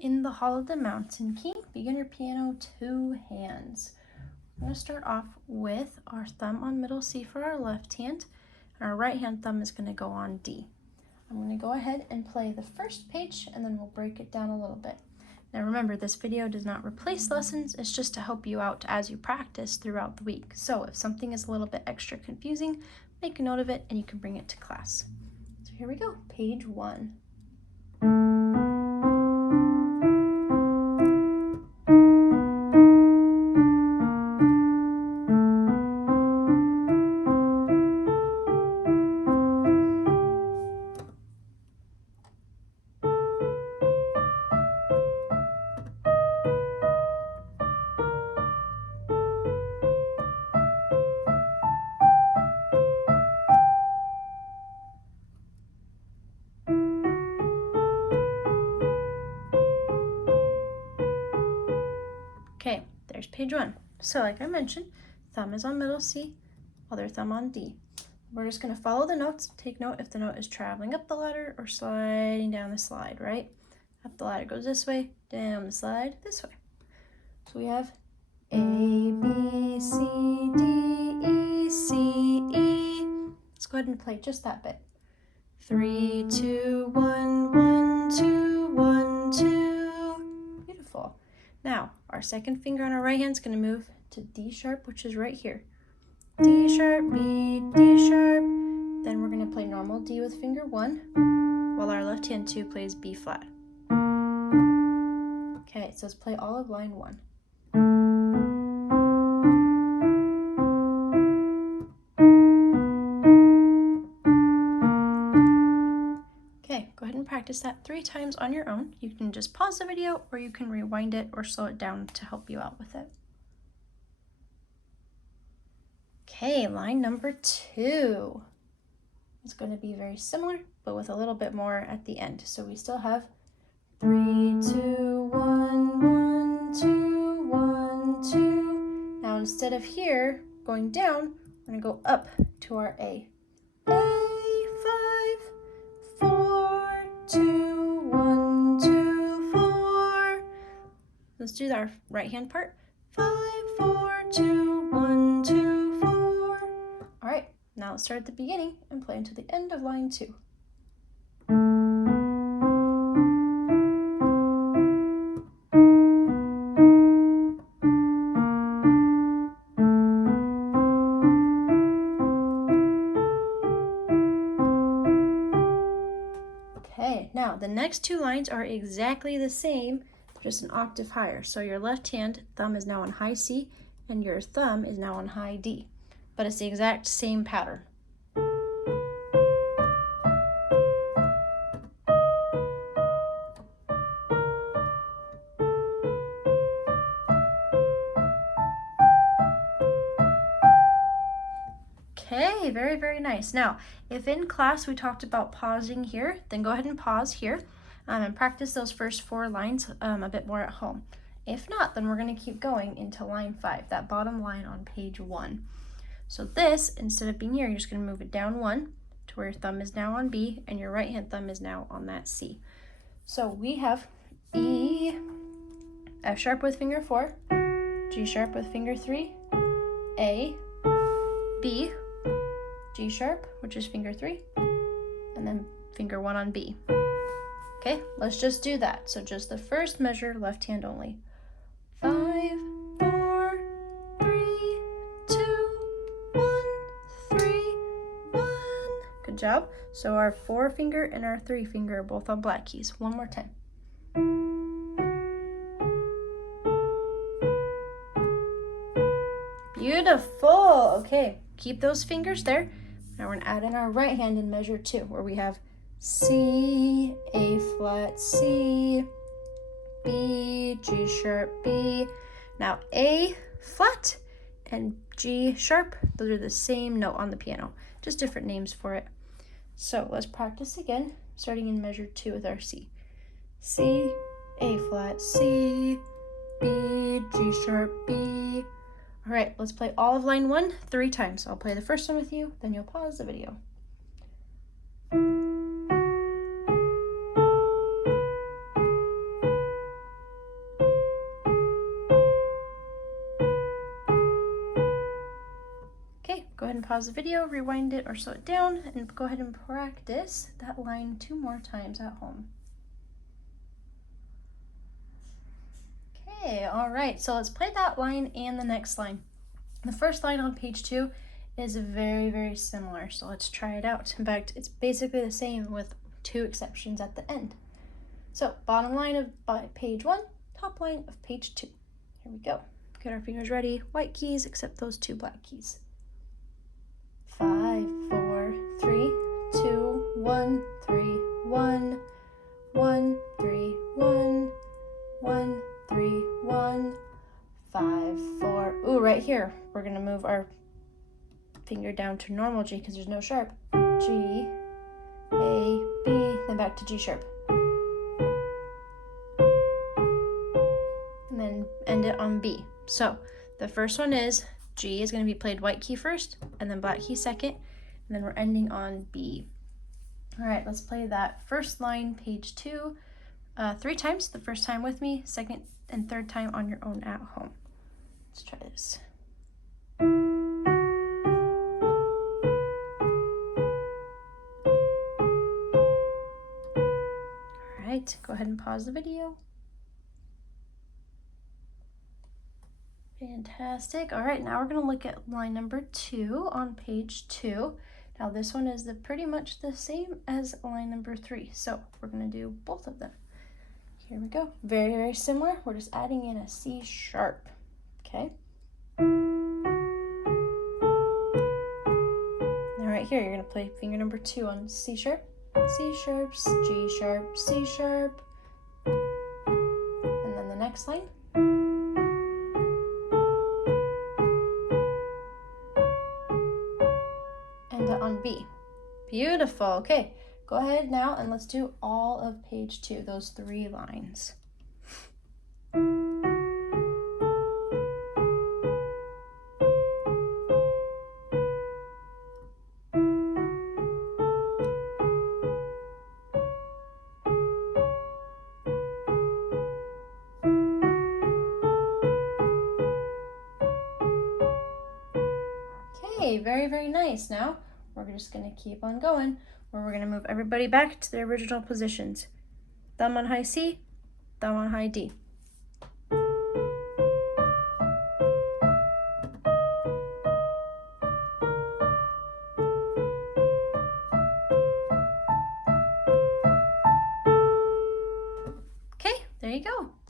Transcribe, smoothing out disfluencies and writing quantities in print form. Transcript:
In the Hall of the Mountain key, beginner piano, 2 hands. I'm going to start off with our thumb on middle C for our left hand, and our right hand thumb is going to go on D. I'm going to go ahead and play the first page, and then we'll break it down a little bit. Now remember, this video does not replace lessons, it's just to help you out as you practice throughout the week. So if something is a little bit extra confusing, make a note of it and you can bring it to class. So here we go, page 1. Okay, there's page 1. So like I mentioned, thumb is on middle C, other thumb on D. We're just going to follow the notes. Take note if the note is traveling up the ladder or sliding down the slide, right? Up the ladder goes this way, down the slide this way. So we have A, B, C, D, E, C, E. Let's go ahead and play just that bit. 3, 2, 1, 1, 2, 1, 2. Beautiful. Now, our second finger on our right hand is going to move to D sharp, which is right here. D sharp, B, D sharp. Then we're going to play normal D with finger 1, while our left hand 2 plays B flat. Okay, so let's play all of line 1. Okay, go ahead and practice that 3 times on your own. You can just pause the video or you can rewind it or slow it down to help you out with it. Okay, line number 2. It's going to be very similar, but with a little bit more at the end. So we still have 3, 2, 1, 1, 2, 1, 2. Now instead of here going down, we're going to go up to our A. A, 5, 4, 2, 1, 2, 4. Let's do our right hand part. 5, 4, 2, 1, 2, 4. All right, now let's start at the beginning and play until the end of line 2. Okay, now the next 2 lines are exactly the same, just an octave higher. So your left hand thumb is now on high C and your thumb is now on high D, but it's the exact same pattern. Okay, very, very nice. Now, if in class we talked about pausing here, then go ahead and pause here and practice those first 4 lines a bit more at home. If not, then we're going to keep going into line 5, that bottom line on page 1. So this, instead of being here, you're just going to move it down 1 to where your thumb is now on B and your right hand thumb is now on that C. So we have E, F sharp with finger 4, G sharp with finger 3, A, B, G sharp, which is finger 3, and then finger 1 on B. Okay, let's just do that. So just the first measure, left hand only. 5, 4, 3, 2, 1, 3, 1. Good job. So our 4 finger and our 3 finger are both on black keys. One more time. Beautiful. Okay, keep those fingers there. Now we're going to add in our right hand in measure 2, where we have C, A flat, C, B, G sharp, B. Now A flat and G sharp, those are the same note on the piano, just different names for it. So let's practice again, starting in measure 2 with our C. C, A flat, C, B, G sharp, B. All right, let's play all of line 1 3 times. I'll play the first one with you, then you'll pause the video. ahead and pause the video, rewind it or slow it down, and go ahead and practice that line 2 more times at home. Okay, all right, so let's play that line and the next line. The first line on page 2 is very, very similar, so let's try it out. In fact, it's basically the same with 2 exceptions at the end. So bottom line of page 1, top line of page 2. Here we go. Get our fingers ready. White keys, except those 2 black keys. 5, 4, 3, 2, 1, 3, 1, 1, 3, 1, 1, 3, 1, 5, 4. Ooh, right here, we're gonna move our finger down to normal G because there's no sharp. G, A, B, then back to G sharp. And then end it on B. So the first one is G is going to be played white key first, and then black key second, and then we're ending on B. All right, let's play that first line, page 2, 3 times. The first time with me, second and third time on your own at home. Let's try this. All right, go ahead and pause the video. Fantastic. All right, now we're going to look at line number 2 on page 2. Now this one is pretty much the same as line number 3, so we're going to do both of them. Here we go. Very, very similar. We're just adding in a C sharp. Okay. Now right here, you're going to play finger number 2 on C sharp, C sharp, G sharp, C sharp, and then the next line. On B. Beautiful. Okay, go ahead now and let's do all of page 2, those 3 lines. Okay, very, very nice. Now we're just going to keep on going, where we're going to move everybody back to their original positions. Thumb on high C, thumb on high D. Okay, there you go.